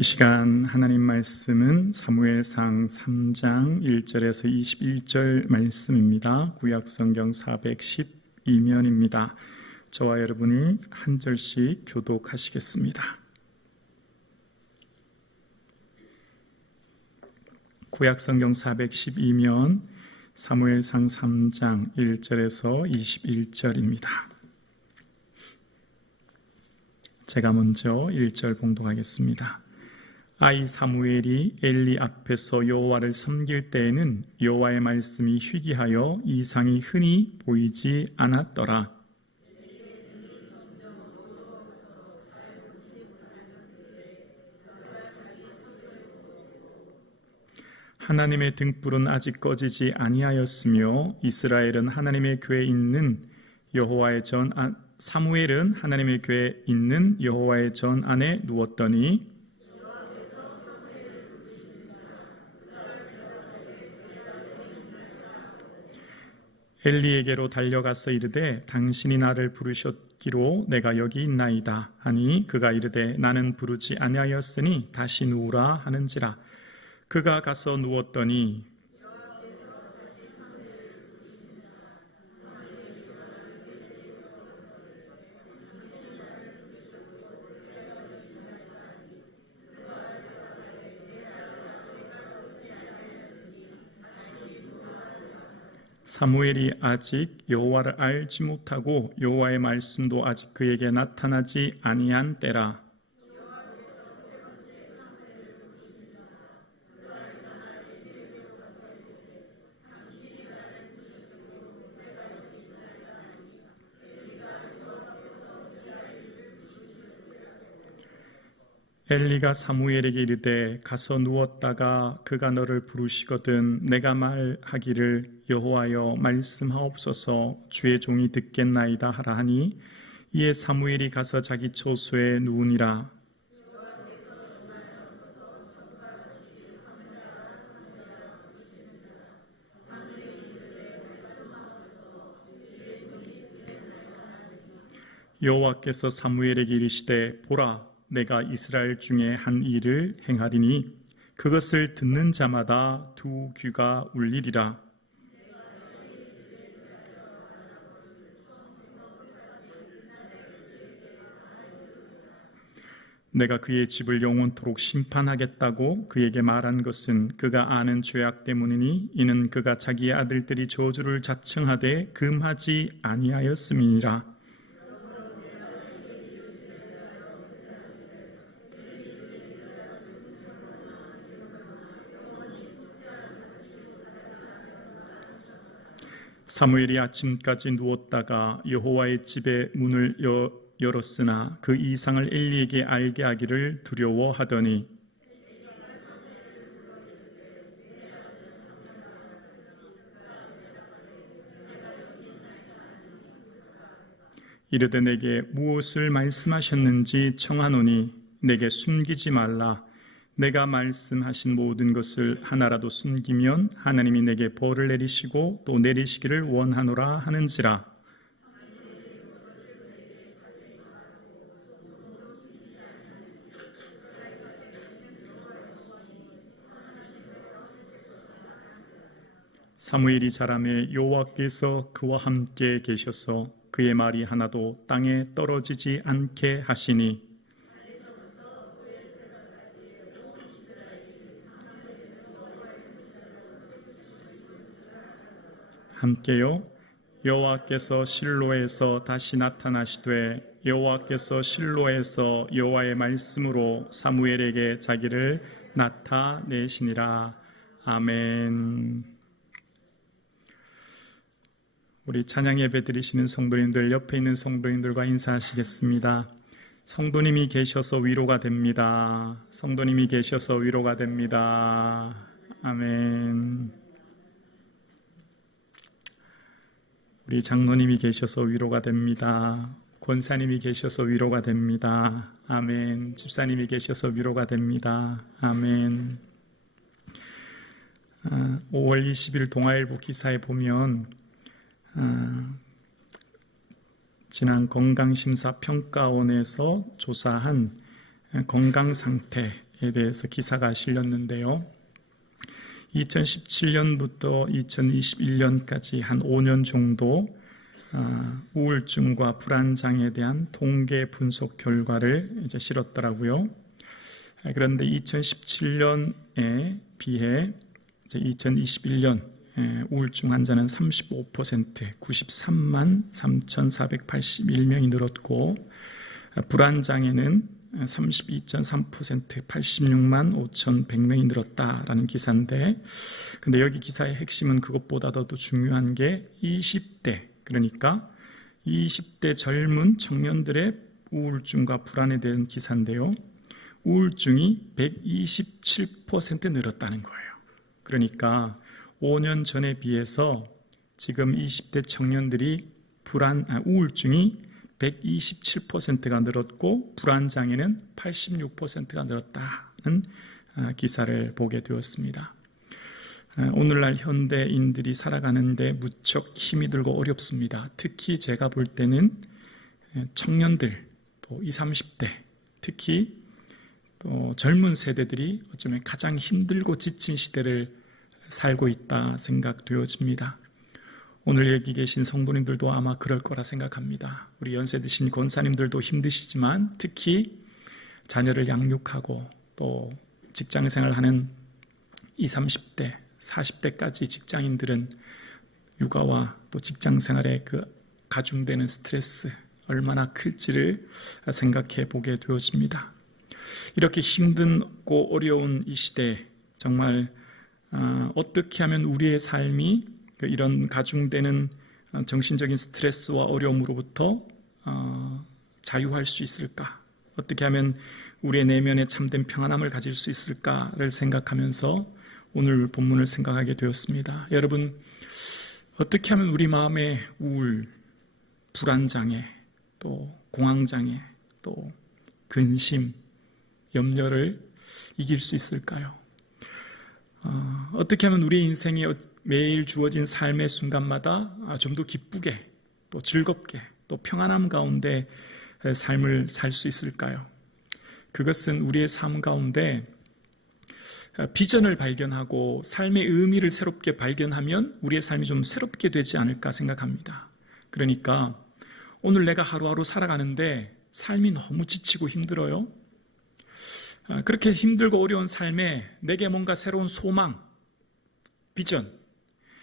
이 시간 하나님 말씀은 사무엘상 3장 1절에서 21절 말씀입니다. 구약성경 412면입니다. 저와 여러분이 한 절씩 교독하시겠습니다. 구약성경 412면 사무엘상 3장 1절에서 21절입니다. 제가 먼저 1절 봉독하겠습니다. 아이 사무엘이 엘리 앞에서 여호와를 섬길 때에는 여호와의 말씀이 희귀하여 이상이 흔히 보이지 않았더라. 하나님의 등불은 아직 꺼지지 아니하였으며 이스라엘은 하나님의 궤에 있는 사무엘은 하나님의 궤에 있는 여호와의 전 안에 누웠더니 엘리에게로 달려가서 이르되 당신이 나를 부르셨기로 내가 여기 있나이다 하니 그가 이르되 나는 부르지 아니하였으니 다시 누우라 하는지라. 그가 가서 누웠더니 사무엘이 아직 여호와를 알지 못하고 여호와의 말씀도 아직 그에게 나타나지 아니한 때라. 엘리가 사무엘에게 이르되 가서 누웠다가 그가 너를 부르시거든 내가 말하기를 여호와여 말씀하옵소서 주의 종이 듣겠나이다 하라 하니 이에 사무엘이 가서 자기 처소에 누우니라. 여호와께서 사무엘에게 이르시되 보라 내가 이스라엘 중에 한 일을 행하리니 그것을 듣는 자마다 두 귀가 울리리라. 내가 그의 집을 영원토록 심판하겠다고 그에게 말한 것은 그가 아는 죄악 때문이니 이는 그가 자기의 아들들이 저주를 자청하되 금하지 아니하였음이니라. 사무엘이 아침까지 누웠다가 여호와의 집의 문을 열었으나 그 이상을 엘리에게 알게 하기를 두려워하더니 이르되 내게 무엇을 말씀하셨는지 청하노니 내게 숨기지 말라. 내가 말씀하신 모든 것을 하나라도 숨기면 하나님이 내게 벌을 내리시고 또 내리시기를 원하노라 하는지라. 사무엘이 자라매 여호와께서 그와 함께 계셔서 그의 말이 하나도 땅에 떨어지지 않게 하시니 함께요. 여호와께서 실로에서 다시 나타나시되 여호와께서 실로에서 여호와의 말씀으로 사무엘에게 자기를 나타내시니라. 아멘. 우리 찬양 예배 드리시는 성도님들, 옆에 있는 성도님들과 인사하시겠습니다. 성도님이 계셔서 위로가 됩니다. 성도님이 계셔서 위로가 됩니다. 아멘. 우리 장로님이 계셔서 위로가 됩니다. 권사님이 계셔서 위로가 됩니다. 아멘. 집사님이 계셔서 위로가 됩니다. 아멘. 5월 20일 동아일보 기사에 보면 지난 건강심사평가원에서 조사한 건강 상태, 대해서 기사가 실렸는데요. 2017년부터 2021년까지 한 5년 정도 우울증과 불안장애에 대한 통계 분석 결과를 이제 실었더라고요. 그런데 2017년에 비해 이제 2021년 우울증 환자는 35%, 93만 3,481명이 늘었고, 불안장애는 32.3%, 86만 5,100명이 늘었다라는 기사인데, 근데 여기 기사의 핵심은 그것보다도 더 중요한 게 20대, 그러니까 20대 젊은 청년들의 우울증과 불안에 대한 기사인데요. 우울증이 127% 늘었다는 거예요. 그러니까 5년 전에 비해서 지금 20대 청년들이 우울증이 127%가 늘었고 불안장애는 86%가 늘었다는 기사를 보게 되었습니다. 오늘날 현대인들이 살아가는데 무척 힘이 들고 어렵습니다. 특히 제가 볼 때는 청년들, 또 20, 30대, 특히 또 젊은 세대들이 어쩌면 가장 힘들고 지친 시대를 살고 있다 생각되어집니다. 오늘 여기 계신 성도님들도 아마 그럴 거라 생각합니다. 우리 연세 드신 권사님들도 힘드시지만 특히 자녀를 양육하고 또 직장생활하는 20, 30대, 40대까지 직장인들은 육아와 또 직장생활에 그 가중되는 스트레스 얼마나 클지를 생각해 보게 되어집니다. 이렇게 힘든고 어려운 이 시대, 정말 어떻게 하면 우리의 삶이 이런 가중되는 정신적인 스트레스와 어려움으로부터 자유할 수 있을까? 어떻게 하면 우리의 내면에 참된 평안함을 가질 수 있을까를 생각하면서 오늘 본문을 생각하게 되었습니다. 여러분, 어떻게 하면 우리 마음의 우울, 불안장애, 또 공황장애, 또 근심, 염려를 이길 수 있을까요? 어떻게 하면 우리 인생에 매일 주어진 삶의 순간마다 좀 더 기쁘게, 또 즐겁게, 또 평안함 가운데 삶을 살 수 있을까요? 그것은 우리의 삶 가운데 비전을 발견하고 삶의 의미를 새롭게 발견하면 우리의 삶이 좀 새롭게 되지 않을까 생각합니다. 그러니까 오늘 내가 하루하루 살아가는데 삶이 너무 지치고 힘들어요. 그렇게 힘들고 어려운 삶에 내게 뭔가 새로운 소망, 비전,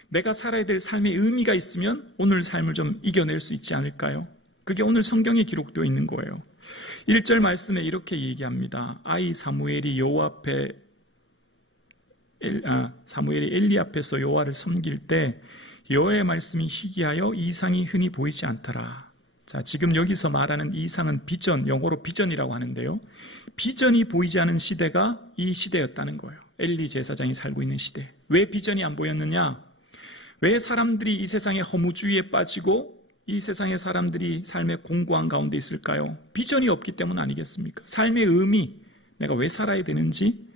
내가 살아야 될 삶의 의미가 있으면 오늘 삶을 좀 이겨낼 수 있지 않을까요? 그게 오늘 성경에 기록되어 있는 거예요. 1절 말씀에 이렇게 얘기합니다. 아이 사무엘이 사무엘이 엘리 앞에서 여호와를 섬길 때 여호와의 말씀이 희귀하여 이상이 흔히 보이지 않더라. 자, 지금 여기서 말하는 이상은 비전, 영어로 비전이라고 하는데요. 비전이 보이지 않은 시대가 이 시대였다는 거예요. 엘리 제사장이 살고 있는 시대. 왜 비전이 안 보였느냐? 왜 사람들이 이 세상의 허무주의에 빠지고 이 세상의 사람들이 삶의 공고한 가운데 있을까요? 비전이 없기 때문 아니겠습니까? 삶의 의미, 내가 왜 살아야 되는지,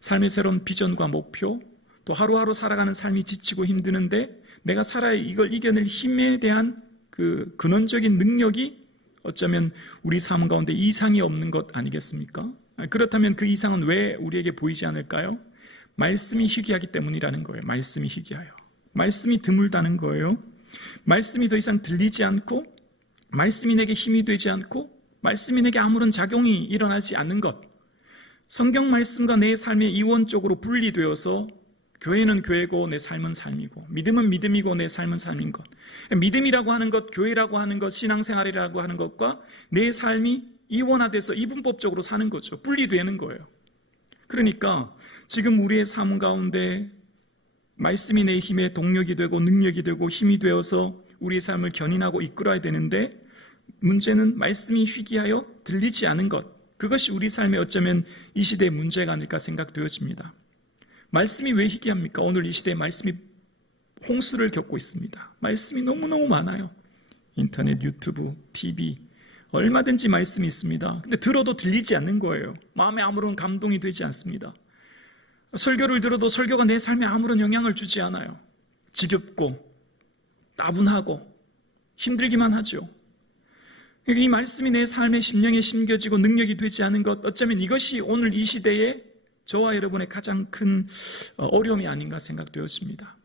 삶의 새로운 비전과 목표, 또 하루하루 살아가는 삶이 지치고 힘드는데 내가 살아야 이걸 이겨낼 힘에 대한 그 근원적인 능력이 어쩌면 우리 삶 가운데 이상이 없는 것 아니겠습니까? 그렇다면 그 이상은 왜 우리에게 보이지 않을까요? 말씀이 희귀하기 때문이라는 거예요. 말씀이 희귀하여. 말씀이 드물다는 거예요. 말씀이 더 이상 들리지 않고, 말씀이 내게 힘이 되지 않고, 말씀이 내게 아무런 작용이 일어나지 않는 것. 성경 말씀과 내 삶의 이원적으로 분리되어서 교회는 교회고 내 삶은 삶이고, 믿음은 믿음이고 내 삶은 삶인 것. 믿음이라고 하는 것, 교회라고 하는 것, 신앙생활이라고 하는 것과 내 삶이 이원화돼서 이분법적으로 사는 거죠. 분리되는 거예요. 그러니까 지금 우리의 삶 가운데 말씀이 내 힘의 동력이 되고 능력이 되고 힘이 되어서 우리의 삶을 견인하고 이끌어야 되는데, 문제는 말씀이 희귀하여 들리지 않은 것. 그것이 우리 삶에 어쩌면 이 시대의 문제가 아닐까 생각되어집니다. 말씀이 왜 희귀합니까? 오늘 이 시대에 말씀이 홍수를 겪고 있습니다. 말씀이 너무너무 많아요. 인터넷, 유튜브, TV 얼마든지 말씀이 있습니다. 근데 들어도 들리지 않는 거예요. 마음에 아무런 감동이 되지 않습니다. 설교를 들어도 설교가 내 삶에 아무런 영향을 주지 않아요. 지겹고 따분하고 힘들기만 하죠. 이 말씀이 내 삶의 심령에 심겨지고 능력이 되지 않은 것, 어쩌면 이것이 오늘 이 시대의 저와 여러분의 가장 큰 어려움이 아닌가 생각되었습니다.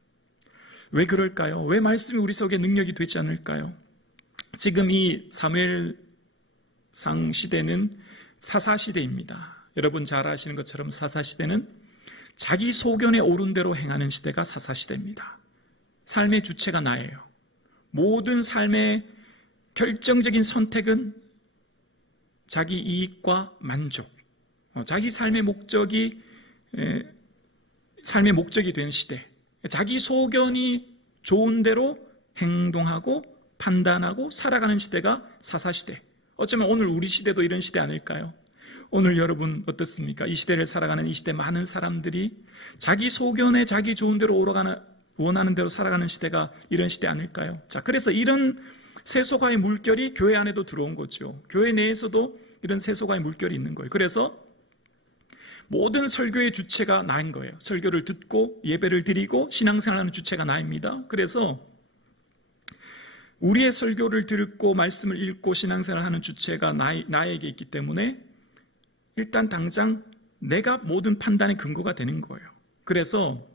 왜 그럴까요? 왜 말씀이 우리 속에 능력이 되지 않을까요? 지금 이 사무엘상 시대는 사사시대입니다. 여러분 잘 아시는 것처럼 사사시대는 자기 소견에 옳은 대로 행하는 시대가 사사시대입니다. 삶의 주체가 나예요. 모든 삶의 결정적인 선택은 자기 이익과 만족, 자기 삶의 목적이 된 시대, 자기 소견이 좋은 대로 행동하고 판단하고 살아가는 시대가 사사시대. 어쩌면 오늘 우리 시대도 이런 시대 아닐까요? 오늘 여러분 어떻습니까? 이 시대를 살아가는 이 시대 많은 사람들이 자기 소견에 자기 좋은 대로 원하는 대로 살아가는 시대가 이런 시대 아닐까요? 자, 그래서 이런 세속화의 물결이 교회 안에도 들어온 거죠. 교회 내에서도 이런 세속화의 물결이 있는 거예요. 그래서 모든 설교의 주체가 나인 거예요. 설교를 듣고 예배를 드리고 신앙생활하는 주체가 나입니다. 그래서 우리의 설교를 듣고 말씀을 읽고 신앙생활하는 주체가 나에게 있기 때문에 일단 당장 내가 모든 판단의 근거가 되는 거예요. 그래서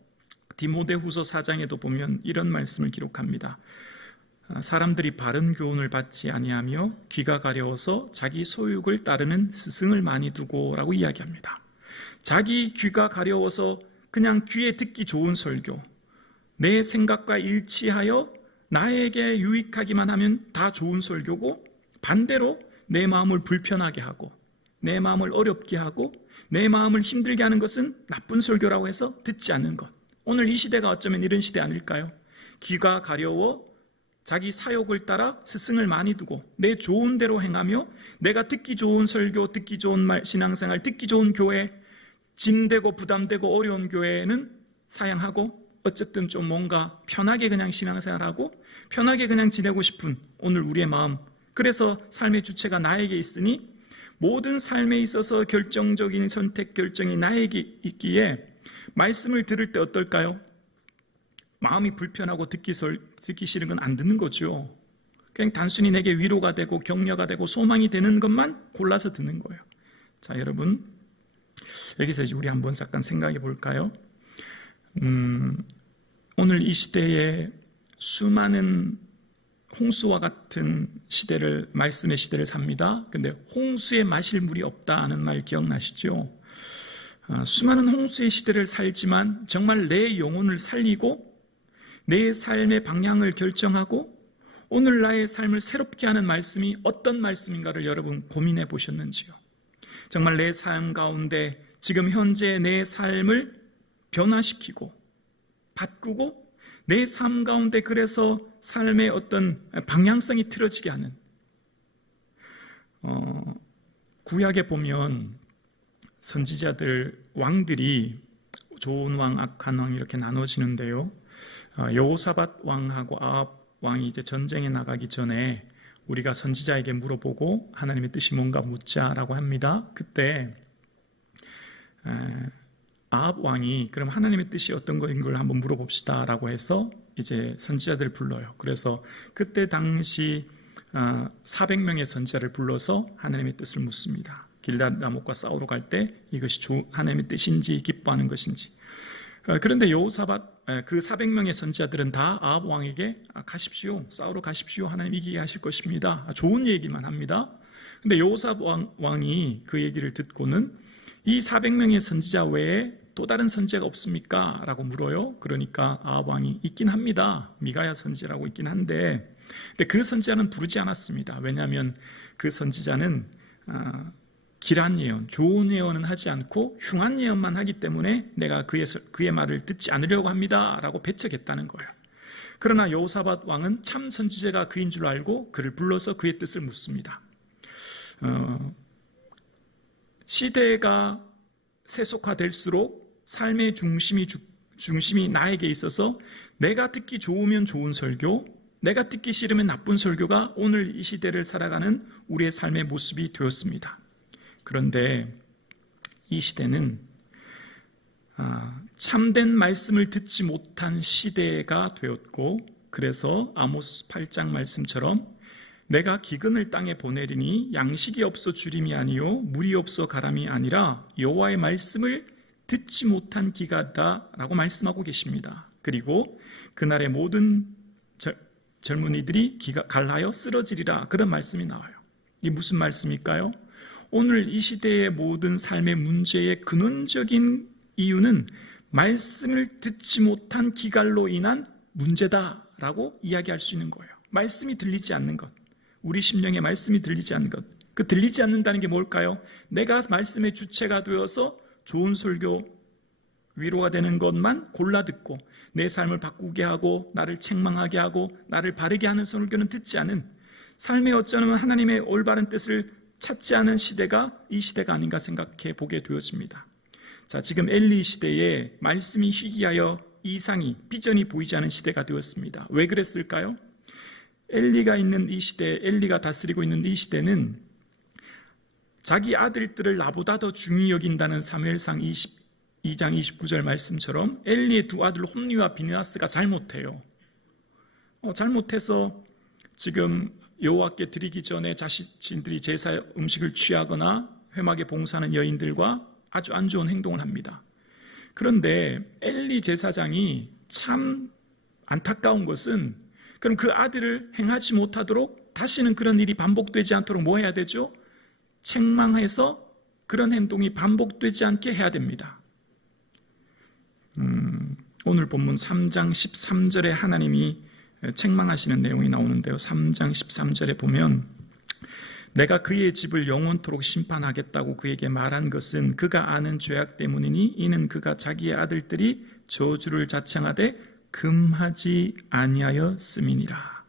디모데후서 4장에도 보면 이런 말씀을 기록합니다. 사람들이 바른 교훈을 받지 아니하며 귀가 가려워서 자기 소욕을 따르는 스승을 많이 두고 라고 이야기합니다. 자기 귀가 가려워서 그냥 귀에 듣기 좋은 설교, 내 생각과 일치하여 나에게 유익하기만 하면 다 좋은 설교고, 반대로 내 마음을 불편하게 하고 내 마음을 어렵게 하고 내 마음을 힘들게 하는 것은 나쁜 설교라고 해서 듣지 않는 것. 오늘 이 시대가 어쩌면 이런 시대 아닐까요? 귀가 가려워 자기 사욕을 따라 스승을 많이 두고 내 좋은 대로 행하며 내가 듣기 좋은 설교, 듣기 좋은 말, 신앙생활, 듣기 좋은 교회, 짐되고 부담되고 어려운 교회는 사양하고 어쨌든 좀 뭔가 편하게 그냥 신앙생활하고 편하게 그냥 지내고 싶은 오늘 우리의 마음. 그래서 삶의 주체가 나에게 있으니 모든 삶에 있어서 결정적인 선택 결정이 나에게 있기에 말씀을 들을 때 어떨까요? 마음이 불편하고 듣기 싫은 건 안 듣는 거죠. 그냥 단순히 내게 위로가 되고 격려가 되고 소망이 되는 것만 골라서 듣는 거예요. 자, 여러분 여기서 이제 우리 한번 잠깐 생각해 볼까요? 오늘 이 시대에 수많은 홍수와 같은 시대를, 말씀의 시대를 삽니다. 근데 홍수에 마실 물이 없다는 말 기억나시죠? 수많은 홍수의 시대를 살지만 정말 내 영혼을 살리고 내 삶의 방향을 결정하고 오늘 나의 삶을 새롭게 하는 말씀이 어떤 말씀인가를 여러분 고민해 보셨는지요? 정말 내 삶 가운데 지금 현재 내 삶을 변화시키고 바꾸고 내 삶 가운데 그래서 삶의 어떤 방향성이 틀어지게 하는, 구약에 보면 선지자들, 왕들이 좋은 왕, 악한 왕 이렇게 나눠지는데요. 여호사밧 왕하고 아합 왕이 이제 전쟁에 나가기 전에 우리가 선지자에게 물어보고 하나님의 뜻이 뭔가 묻자라고 합니다. 그때 아합 왕이 그럼 하나님의 뜻이 어떤 거인 걸 한번 물어봅시다 라고 해서 이제 선지자들을 불러요. 그래서 그때 당시 400명의 선지자를 불러서 하나님의 뜻을 묻습니다. 길앗 라못과 싸우러 갈 때 이것이 하나님의 뜻인지 기뻐하는 것인지. 그런데 여호사밧 그 400명의 선지자들은 다 아합 왕에게 가십시오, 싸우러 가십시오, 하나님 이기게 하실 것입니다, 좋은 얘기만 합니다. 근데 여호사밧 왕이 그 얘기를 듣고는 이 400명의 선지자 외에 또 다른 선지자가 없습니까? 라고 물어요. 그러니까 아합 왕이 있긴 합니다. 미가야 선지자라고 있긴 한데, 근데 그 선지자는 부르지 않았습니다. 왜냐하면 그 선지자는 길한 예언, 좋은 예언은 하지 않고 흉한 예언만 하기 때문에 내가 그의 말을 듣지 않으려고 합니다 라고 배척했다는 거예요. 그러나 여호사밧 왕은 참 선지자가 그인 줄 알고 그를 불러서 그의 뜻을 묻습니다. 시대가 세속화될수록 삶의 중심이 나에게 있어서 내가 듣기 좋으면 좋은 설교, 내가 듣기 싫으면 나쁜 설교가 오늘 이 시대를 살아가는 우리의 삶의 모습이 되었습니다. 그런데 이 시대는 참된 말씀을 듣지 못한 시대가 되었고, 그래서 아모스 8장 말씀처럼 내가 기근을 땅에 보내리니 양식이 없어 주림이 아니요 물이 없어 가람이 아니라 여호와의 말씀을 듣지 못한 기가다라고 말씀하고 계십니다. 그리고 그날의 모든 젊은이들이 기가 갈라여 쓰러지리라, 그런 말씀이 나와요. 이게 무슨 말씀일까요? 오늘 이 시대의 모든 삶의 문제의 근원적인 이유는 말씀을 듣지 못한 기갈로 인한 문제다라고 이야기할 수 있는 거예요. 말씀이 들리지 않는 것, 우리 심령에 말씀이 들리지 않는 것. 그 들리지 않는다는 게 뭘까요? 내가 말씀의 주체가 되어서 좋은 설교, 위로가 되는 것만 골라 듣고 내 삶을 바꾸게 하고 나를 책망하게 하고 나를 바르게 하는 설교는 듣지 않은, 삶에 어쩌면 하나님의 올바른 뜻을 찾지 않은 시대가 이 시대가 아닌가 생각해 보게 되어집니다. 자, 지금 엘리 시대에 말씀이 희귀하여 이상이, 비전이 보이지 않은 시대가 되었습니다. 왜 그랬을까요? 엘리가 있는 이 시대, 엘리가 다스리고 있는 이 시대는 자기 아들들을 나보다 더 중히 여긴다는 사무엘상 22장 29절 말씀처럼 엘리의 두 아들 홈리와 비느하스가 잘못해요. 잘못해서 지금 여호와께 드리기 전에 자신들이 제사 음식을 취하거나 회막에 봉사하는 여인들과 아주 안 좋은 행동을 합니다. 그런데 엘리 제사장이 참 안타까운 것은, 그럼 그 아들을 행하지 못하도록 다시는 그런 일이 반복되지 않도록 뭐 해야 되죠? 책망해서 그런 행동이 반복되지 않게 해야 됩니다. 오늘 본문 3장 13절에 하나님이 책망하시는 내용이 나오는데요. 3장 13절에 보면 내가 그의 집을 영원토록 심판하겠다고 그에게 말한 것은 그가 아는 죄악 때문이니 이는 그가 자기의 아들들이 저주를 자청하되 금하지 아니하였음이니라.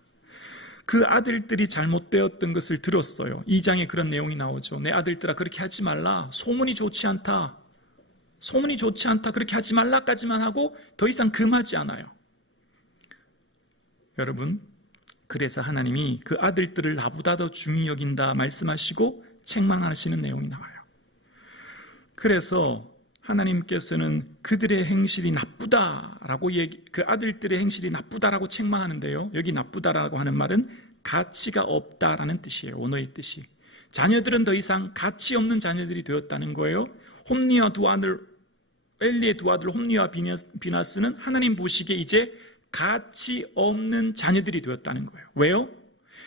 그 아들들이 잘못되었던 것을 들었어요. 2장에 그런 내용이 나오죠. 내 아들들아 그렇게 하지 말라. 소문이 좋지 않다. 소문이 좋지 않다. 그렇게 하지 말라까지만 하고 더 이상 금하지 않아요. 여러분, 그래서 하나님이 그 아들들을 나보다 더 중히 여긴다 말씀하시고 책망하시는 내용이 나와요. 그래서 하나님께서는 그들의 행실이 나쁘다라고 그 아들들의 행실이 나쁘다라고 책망하는데요. 여기 나쁘다라고 하는 말은 가치가 없다라는 뜻이에요. 언어의 뜻이. 자녀들은 더 이상 가치 없는 자녀들이 되었다는 거예요. 홈리와 두 아들, 엘리의 두 아들 홈리와 비나스는 하나님 보시기에 이제 가치 없는 자녀들이 되었다는 거예요. 왜요?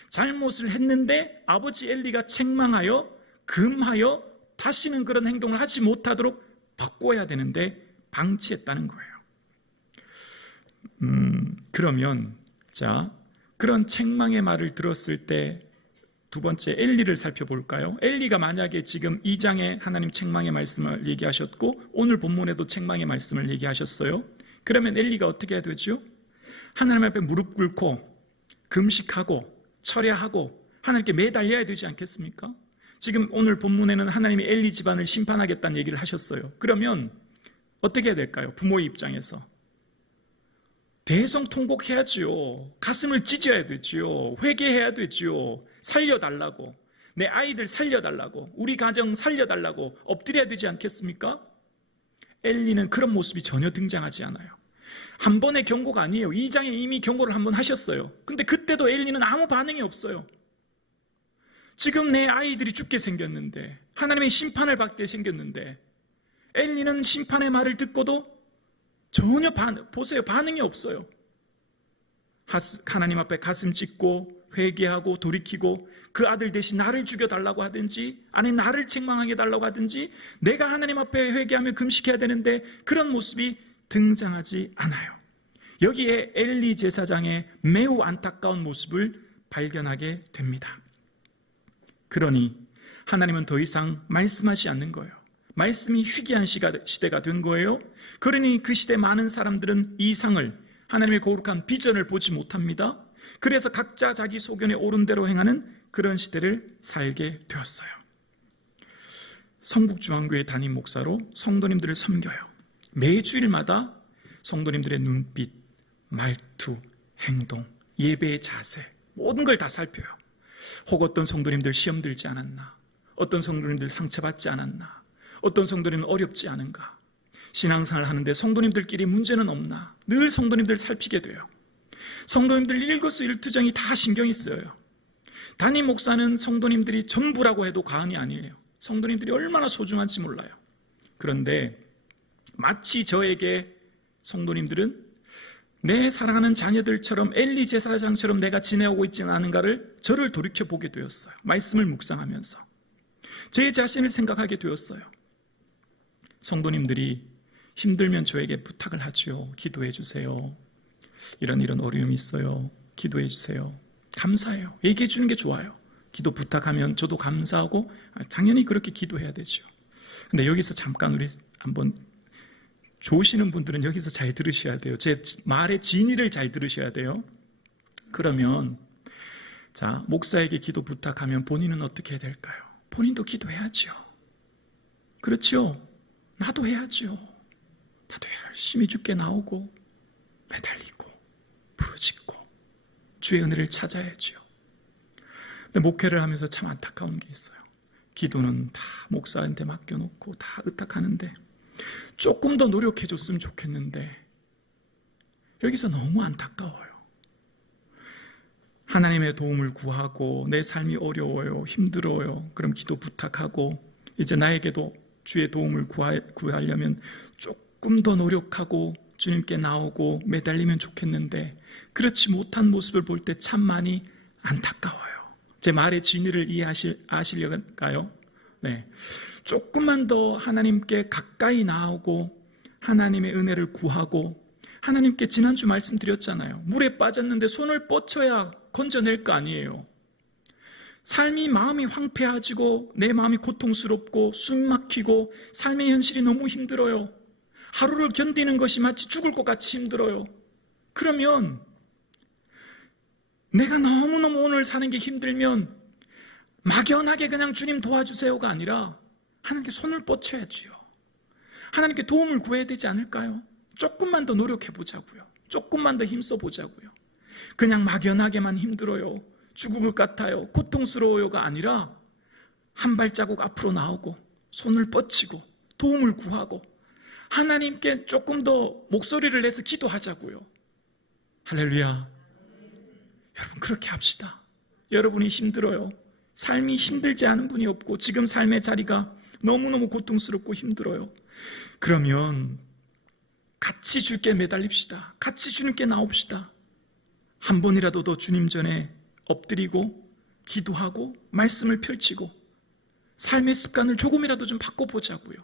잘못을 했는데 아버지 엘리가 책망하여 금하여 다시는 그런 행동을 하지 못하도록 바꿔야 되는데 방치했다는 거예요. 그러면 자, 그런 책망의 말을 들었을 때 두 번째 엘리를 살펴볼까요? 엘리가 만약에 지금 2장에 하나님 책망의 말씀을 얘기하셨고 오늘 본문에도 책망의 말씀을 얘기하셨어요. 그러면 엘리가 어떻게 해야 되죠? 하나님 앞에 무릎 꿇고 금식하고 철야하고 하나님께 매달려야 되지 않겠습니까? 지금 오늘 본문에는 하나님이 엘리 집안을 심판하겠다는 얘기를 하셨어요. 그러면 어떻게 해야 될까요? 부모의 입장에서 대성통곡해야지요. 가슴을 찢어야 되지요. 회개해야 되지요. 살려달라고, 내 아이들 살려달라고, 우리 가정 살려달라고 엎드려야 되지 않겠습니까? 엘리는 그런 모습이 전혀 등장하지 않아요. 한 번의 경고가 아니에요. 2장에 이미 경고를 한 번 하셨어요. 근데 그때도 엘리는 아무 반응이 없어요. 지금 내 아이들이 죽게 생겼는데, 하나님의 심판을 받게 생겼는데, 엘리는 심판의 말을 듣고도 전혀 보세요. 반응이 없어요. 하나님 앞에 가슴 찢고 회개하고 돌이키고 그 아들 대신 나를 죽여달라고 하든지 아니 나를 책망하게 해달라고 하든지 내가 하나님 앞에 회개하며 금식해야 되는데 그런 모습이 등장하지 않아요. 여기에 엘리 제사장의 매우 안타까운 모습을 발견하게 됩니다. 그러니 하나님은 더 이상 말씀하지 않는 거예요. 말씀이 희귀한 시대가 된 거예요. 그러니 그 시대 많은 사람들은 이상을, 하나님의 거룩한 비전을 보지 못합니다. 그래서 각자 자기 소견에 옳은 대로 행하는 그런 시대를 살게 되었어요. 성북중앙교회 담임 목사로 성도님들을 섬겨요. 매주일마다 성도님들의 눈빛, 말투, 행동, 예배의 자세 모든 걸 다 살펴요. 혹 어떤 성도님들 시험 들지 않았나, 어떤 성도님들 상처받지 않았나, 어떤 성도님은 어렵지 않은가, 신앙생활을 하는데 성도님들끼리 문제는 없나 늘 성도님들 살피게 돼요. 성도님들 일거수일투정이 다 신경이 쓰여요. 담임 목사는 성도님들이 전부라고 해도 과언이 아니에요. 성도님들이 얼마나 소중한지 몰라요. 그런데 마치 저에게 성도님들은 내 사랑하는 자녀들처럼 엘리 제사장처럼 내가 지내오고 있지는 않은가를 저를 돌이켜보게 되었어요. 말씀을 묵상하면서 제 자신을 생각하게 되었어요. 성도님들이 힘들면 저에게 부탁을 하지요. 기도해 주세요. 이런 어려움이 있어요. 기도해 주세요. 감사해요. 얘기해 주는 게 좋아요. 기도 부탁하면 저도 감사하고 당연히 그렇게 기도해야 되죠. 근데 여기서 잠깐 우리 한번 좋으시는 분들은 여기서 잘 들으셔야 돼요. 제 말의 진의를 잘 들으셔야 돼요. 그러면 자, 목사에게 기도 부탁하면 본인은 어떻게 해야 될까요? 본인도 기도해야죠. 그렇죠? 나도 해야죠. 나도 열심히 주께 나오고 매달리고 부르짖고 주의 은혜를 찾아야죠. 근데 목회를 하면서 참 안타까운 게 있어요. 기도는 다 목사한테 맡겨놓고 다 의탁하는데 조금 더 노력해 줬으면 좋겠는데 여기서 너무 안타까워요. 하나님의 도움을 구하고 내 삶이 어려워요, 힘들어요. 그럼 기도 부탁하고 이제 나에게도 주의 도움을 구하려면 조금 더 노력하고 주님께 나오고 매달리면 좋겠는데 그렇지 못한 모습을 볼 때 참 많이 안타까워요. 제 말의 진의를 이해하시려까요? 네. 조금만 더 하나님께 가까이 나오고 하나님의 은혜를 구하고 하나님께 지난주 말씀드렸잖아요. 물에 빠졌는데 손을 뻗쳐야 건져낼 거 아니에요. 삶이 마음이 황폐해지고 내 마음이 고통스럽고 숨 막히고 삶의 현실이 너무 힘들어요. 하루를 견디는 것이 마치 죽을 것 같이 힘들어요. 그러면 내가 너무너무 오늘 사는 게 힘들면 막연하게 그냥 주님 도와주세요가 아니라 하나님께 손을 뻗쳐야지요. 하나님께 도움을 구해야 되지 않을까요? 조금만 더 노력해 보자고요. 조금만 더 힘써 보자고요. 그냥 막연하게만 힘들어요. 죽을 것 같아요. 고통스러워요가 아니라 한 발자국 앞으로 나오고 손을 뻗치고 도움을 구하고 하나님께 조금 더 목소리를 내서 기도하자고요. 할렐루야. 여러분 그렇게 합시다. 여러분이 힘들어요. 삶이 힘들지 않은 분이 없고 지금 삶의 자리가 너무너무 고통스럽고 힘들어요. 그러면 같이 주께 매달립시다. 같이 주님께 나옵시다. 한 번이라도 더 주님 전에 엎드리고 기도하고 말씀을 펼치고 삶의 습관을 조금이라도 좀 바꿔보자고요.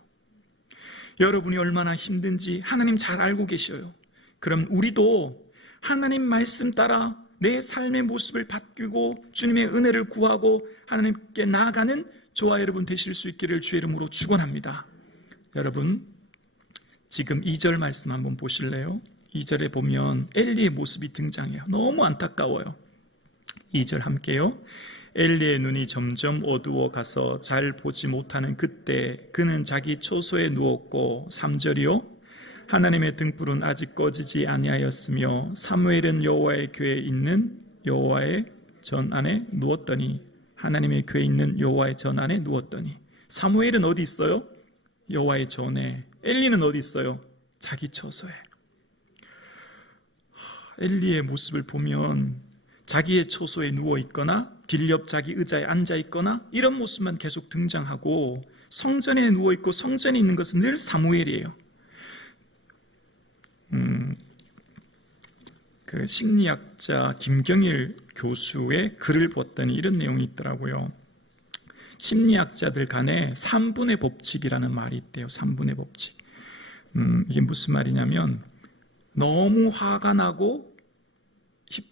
여러분이 얼마나 힘든지 하나님 잘 알고 계셔요. 그럼 우리도 하나님 말씀 따라 내 삶의 모습을 바꾸고 주님의 은혜를 구하고 하나님께 나아가는 저와 여러분 되실 수 있기를 주의 이름으로 축원합니다. 여러분 지금 2절 말씀 한번 보실래요? 2절에 보면 엘리의 모습이 등장해요. 너무 안타까워요. 2절 함께요. 엘리의 눈이 점점 어두워 가서 잘 보지 못하는 그때 그는 자기 초소에 누웠고 3절이요. 하나님의 등불은 아직 꺼지지 아니하였으며 사무엘은 여호와의 궤에 있는 여호와의 전 안에 누웠더니 하나님의 궤에 있는 여호와의 전 안에 누웠더니 사무엘은 어디 있어요? 여호와의 전에. 엘리는 어디 있어요? 자기 처소에. 엘리의 모습을 보면 자기의 처소에 누워 있거나 길 옆 자기 의자에 앉아 있거나 이런 모습만 계속 등장하고 성전에 누워 있고 성전에 있는 것은 늘 사무엘이에요. 그 심리학자 김경일 교수의 글을 봤더니 이런 내용이 있더라고요. 심리학자들 간에 3분의 법칙이라는 말이 있대요. 3분의 법칙. 이게 무슨 말이냐면 너무 화가 나고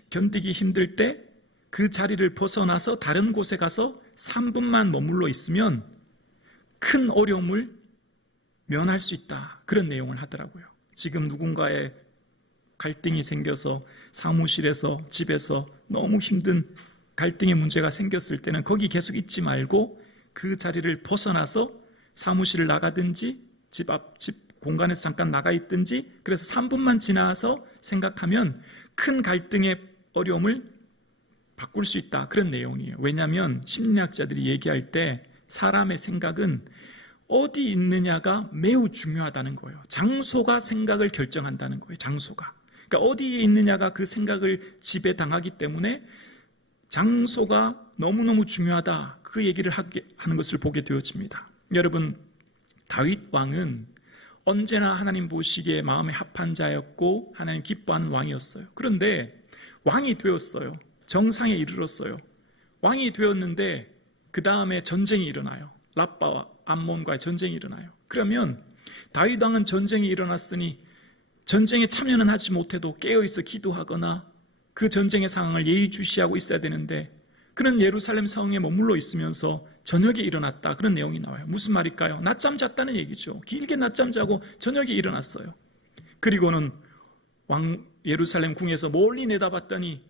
견디기 힘들 때 그 자리를 벗어나서 다른 곳에 가서 3분만 머물러 있으면 큰 어려움을 면할 수 있다. 그런 내용을 하더라고요. 지금 누군가의 갈등이 생겨서 사무실에서 집에서 너무 힘든 갈등의 문제가 생겼을 때는 거기 계속 있지 말고 그 자리를 벗어나서 사무실을 나가든지 집 공간에서 잠깐 나가 있든지 그래서 3분만 지나서 생각하면 큰 갈등의 어려움을 바꿀 수 있다. 그런 내용이에요. 왜냐하면 심리학자들이 얘기할 때 사람의 생각은 어디 있느냐가 매우 중요하다는 거예요. 장소가 생각을 결정한다는 거예요. 장소가. 그러니까 어디에 있느냐가 그 생각을 지배당하기 때문에 장소가 너무너무 중요하다. 그 얘기를 하는 것을 보게 되어집니다. 여러분, 다윗 왕은 언제나 하나님 보시기에 마음에 합한 자였고 하나님 기뻐하는 왕이었어요. 그런데 왕이 되었어요. 정상에 이르렀어요. 왕이 되었는데 그 다음에 전쟁이 일어나요. 랍바와 암몬과의 전쟁이 일어나요. 그러면 다윗 왕은 전쟁이 일어났으니 전쟁에 참여는 하지 못해도 깨어있어 기도하거나 그 전쟁의 상황을 예의주시하고 있어야 되는데 그는 예루살렘 성에 머물러 있으면서 저녁에 일어났다, 그런 내용이 나와요. 무슨 말일까요? 낮잠 잤다는 얘기죠. 길게 낮잠 자고 저녁에 일어났어요. 그리고는 예루살렘 궁에서 멀리 내다봤더니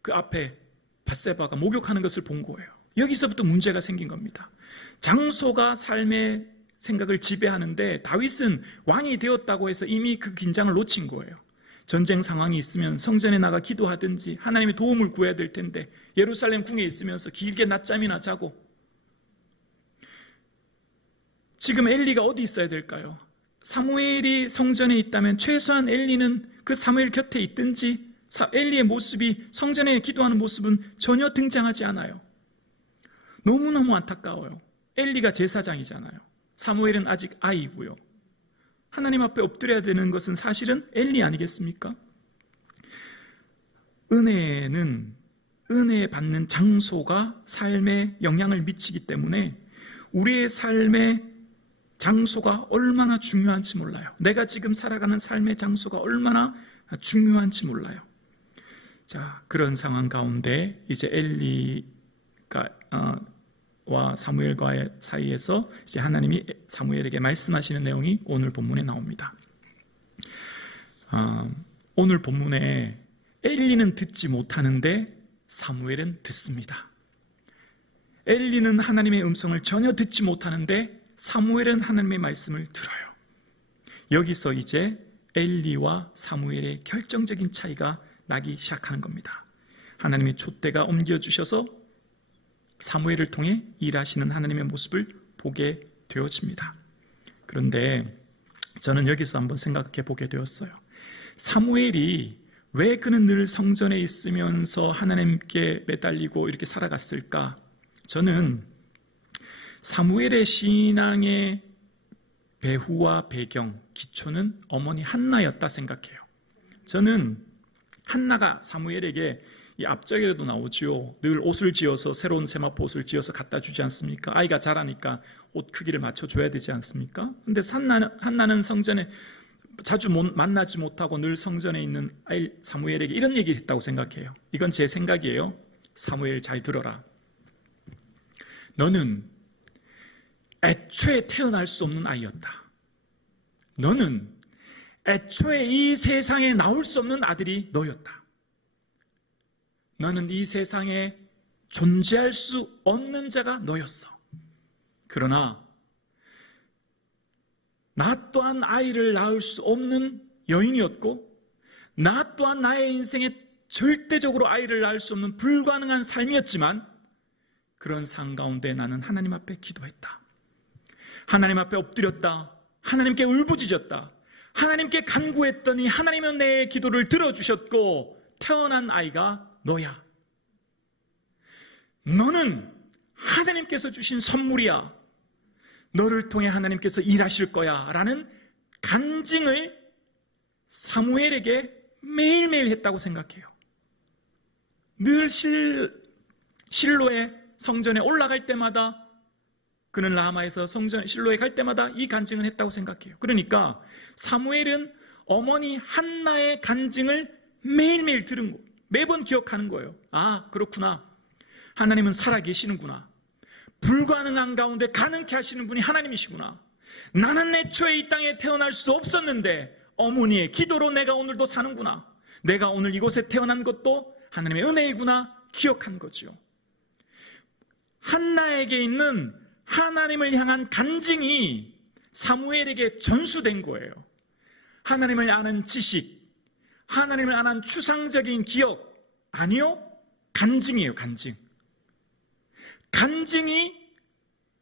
그 앞에 밧세바가 목욕하는 것을 본 거예요. 여기서부터 문제가 생긴 겁니다. 장소가 삶의 생각을 지배하는데 다윗은 왕이 되었다고 해서 이미 그 긴장을 놓친 거예요. 전쟁 상황이 있으면 성전에 나가 기도하든지 하나님의 도움을 구해야 될 텐데 예루살렘 궁에 있으면서 길게 낮잠이나 자고, 지금 엘리가 어디 있어야 될까요? 사무엘이 성전에 있다면 최소한 엘리는 그 사무엘 곁에 있든지, 엘리의 모습이 성전에 기도하는 모습은 전혀 등장하지 않아요. 너무너무 안타까워요. 엘리가 제사장이잖아요. 사무엘은 아직 아이고요. 하나님 앞에 엎드려야 되는 것은 사실은 엘리 아니겠습니까? 은혜는 은혜 받는 장소가 삶에 영향을 미치기 때문에 우리의 삶의 장소가 얼마나 중요한지 몰라요. 내가 지금 살아가는 삶의 장소가 얼마나 중요한지 몰라요. 자, 그런 상황 가운데 이제 엘리가 와 사무엘과의 사이에서 이제 하나님이 사무엘에게 말씀하시는 내용이 오늘 본문에 나옵니다. 오늘 본문에 엘리는 듣지 못하는데 사무엘은 듣습니다. 엘리는 하나님의 음성을 전혀 듣지 못하는데 사무엘은 하나님의 말씀을 들어요. 여기서 이제 엘리와 사무엘의 결정적인 차이가 나기 시작하는 겁니다. 하나님의 촛대가 옮겨주셔서 사무엘을 통해 일하시는 하나님의 모습을 보게 되어집니다. 그런데 저는 여기서 한번 생각해 보게 되었어요. 사무엘이 왜 그는 늘 성전에 있으면서 하나님께 매달리고 이렇게 살아갔을까? 저는 사무엘의 신앙의 배후와 배경, 기초는 어머니 한나였다 생각해요. 저는 한나가 사무엘에게 이 앞절에도 나오지요. 늘 옷을 지어서 새로운 세마포 옷을 지어서 갖다 주지 않습니까? 아이가 자라니까 옷 크기를 맞춰줘야 되지 않습니까? 근데 한나는 성전에 자주 만나지 못하고 늘 성전에 있는 아이 사무엘에게 이런 얘기를 했다고 생각해요. 이건 제 생각이에요. 사무엘 잘 들어라. 너는 애초에 태어날 수 없는 아이였다. 너는 애초에 이 세상에 나올 수 없는 아들이 너였다. 너는 이 세상에 존재할 수 없는 자가 너였어. 그러나 나 또한 아이를 낳을 수 없는 여인이었고 나 또한 나의 인생에 절대적으로 아이를 낳을 수 없는 불가능한 삶이었지만 그런 상황 가운데 나는 하나님 앞에 기도했다. 하나님 앞에 엎드렸다. 하나님께 울부짖었다. 하나님께 간구했더니 하나님은 내 기도를 들어주셨고 태어난 아이가 너야. 너는 하나님께서 주신 선물이야. 너를 통해 하나님께서 일하실 거야 라는 간증을 사무엘에게 매일매일 했다고 생각해요. 늘 실로의 성전에 올라갈 때마다, 그는 라마에서 실로에 갈 때마다 이 간증을 했다고 생각해요. 그러니까 사무엘은 어머니 한나의 간증을 매일매일 들은 거예요. 매번 기억하는 거예요. 아, 그렇구나. 하나님은 살아계시는구나. 불가능한 가운데 가능케 하시는 분이 하나님이시구나. 나는 애초에 이 땅에 태어날 수 없었는데 어머니의 기도로 내가 오늘도 사는구나. 내가 오늘 이곳에 태어난 것도 하나님의 은혜이구나 기억한 거죠. 한나에게 있는 하나님을 향한 간증이 사무엘에게 전수된 거예요. 하나님을 아는 지식, 하나님을 아는 추상적인 기억, 아니요, 간증이에요. 간증. 간증이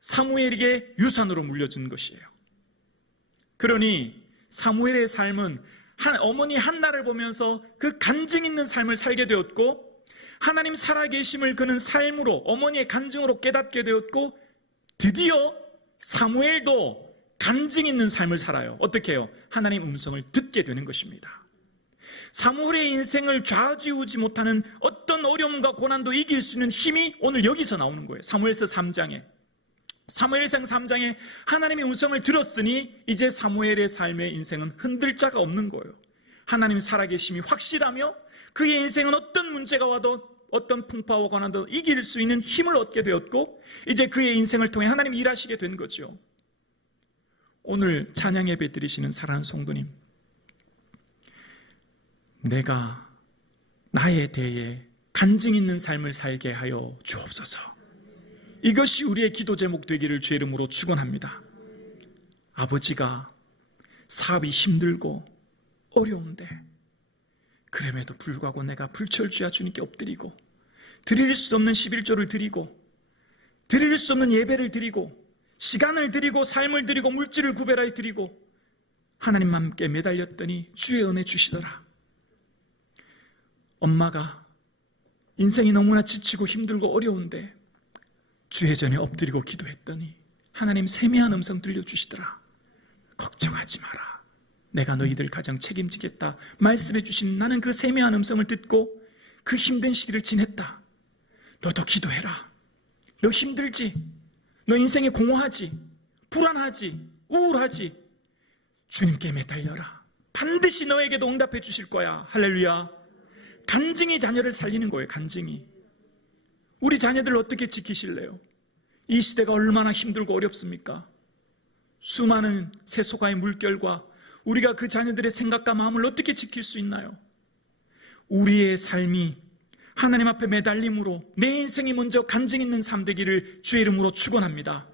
사무엘에게 유산으로 물려준 것이에요. 그러니 사무엘의 삶은 어머니 한나를 보면서 그 간증 있는 삶을 살게 되었고 하나님 살아계심을 그는 삶으로, 어머니의 간증으로 깨닫게 되었고 드디어 사무엘도 간증 있는 삶을 살아요. 어떻게 해요? 하나님 음성을 듣게 되는 것입니다. 사무엘의 인생을 좌지우지 못하는 어떤 어려움과 고난도 이길 수 있는 힘이 오늘 여기서 나오는 거예요. 사무엘상 3장에 하나님의 음성을 들었으니 이제 사무엘의 삶의 인생은 흔들 자가 없는 거예요. 하나님 살아계심이 확실하며 그의 인생은 어떤 문제가 와도 어떤 풍파와 고난도 이길 수 있는 힘을 얻게 되었고, 이제 그의 인생을 통해 하나님 일하시게 된 거죠. 오늘 찬양 예배 드리시는 사랑하는 성도님, 내가 나에 대해 간증 있는 삶을 살게 하여 주옵소서. 이것이 우리의 기도 제목 되기를 주의 이름으로 축원합니다. 아버지가 사업이 힘들고 어려운데 그럼에도 불구하고 내가 불철주야 주님께 엎드리고 드릴 수 없는 11조를 드리고 드릴 수 없는 예배를 드리고 시간을 드리고 삶을 드리고 물질을 구별하여 드리고 하나님과 함께 매달렸더니 주의 은혜 주시더라. 엄마가 인생이 너무나 지치고 힘들고 어려운데 주의 전에 엎드리고 기도했더니 하나님 세미한 음성 들려주시더라. 걱정하지 마라. 내가 너희들 가장 책임지겠다 말씀해 주신 나는 그 세미한 음성을 듣고 그 힘든 시기를 지냈다. 너도 기도해라. 너 힘들지? 너 인생에 공허하지? 불안하지? 우울하지? 주님께 매달려라. 반드시 너에게도 응답해 주실 거야. 할렐루야. 간증이 자녀를 살리는 거예요. 간증이. 우리 자녀들을 어떻게 지키실래요? 이 시대가 얼마나 힘들고 어렵습니까? 수많은 세속화의 물결과 우리가 그 자녀들의 생각과 마음을 어떻게 지킬 수 있나요? 우리의 삶이 하나님 앞에 매달림으로 내 인생이 먼저 간증 있는 삶 되기를 주의 이름으로 축원합니다.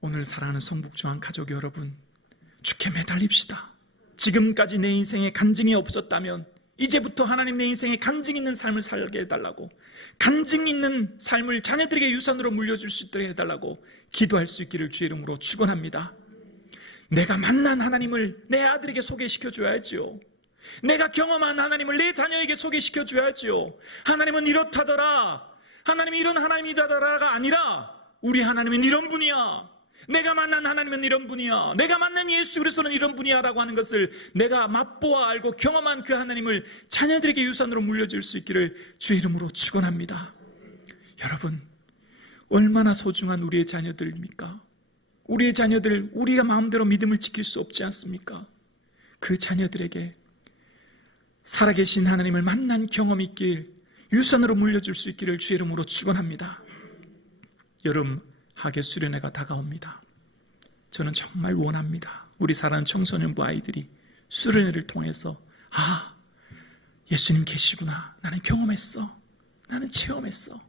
오늘 사랑하는 성북중앙 가족 여러분, 주께 매달립시다. 지금까지 내 인생에 간증이 없었다면 이제부터 하나님 내 인생에 간증 있는 삶을 살게 해달라고, 간증 있는 삶을 자녀들에게 유산으로 물려줄 수 있도록 해달라고 기도할 수 있기를 주의 이름으로 축원합니다. 내가 만난 하나님을 내 아들에게 소개시켜줘야지요. 내가 경험한 하나님을 내 자녀에게 소개시켜줘야지요. 하나님은 이렇다더라, 하나님이 이런 하나님이다더라가 아니라 우리 하나님은 이런 분이야, 내가 만난 하나님은 이런 분이야, 내가 만난 예수 그리스도는 이런 분이야 라고 하는 것을 내가 맛보아 알고 경험한 그 하나님을 자녀들에게 유산으로 물려줄 수 있기를 주의 이름으로 축원합니다. 여러분, 얼마나 소중한 우리의 자녀들입니까? 우리의 자녀들, 우리가 마음대로 믿음을 지킬 수 없지 않습니까? 그 자녀들에게 살아계신 하나님을 만난 경험이 있길, 유산으로 물려줄 수 있기를 주의 이름으로 축원합니다. 여름 학예 수련회가 다가옵니다. 저는 정말 원합니다. 우리 사랑하는 청소년부 아이들이 수련회를 통해서 예수님 계시구나, 나는 경험했어, 나는 체험했어,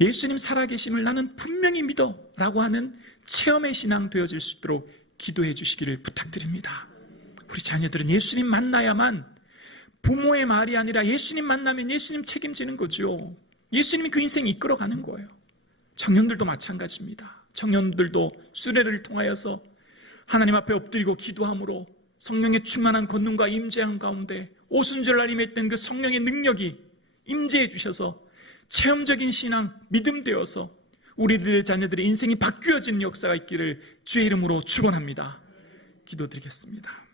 예수님 살아계심을 나는 분명히 믿어 라고 하는 체험의 신앙 되어질 수 있도록 기도해 주시기를 부탁드립니다. 우리 자녀들은 예수님 만나야만, 부모의 말이 아니라 예수님 만나면 예수님 책임지는 거죠. 예수님이 그 인생 이끌어가는 거예요. 청년들도 마찬가지입니다. 청년들도 수련회를 통하여서 하나님 앞에 엎드리고 기도함으로 성령의 충만한 권능과 임재한 가운데 오순절날 임했던 그 성령의 능력이 임재해 주셔서 체험적인 신앙, 믿음 되어서 우리들의 자녀들의 인생이 바뀌어지는 역사가 있기를 주의 이름으로 축원합니다. 기도드리겠습니다.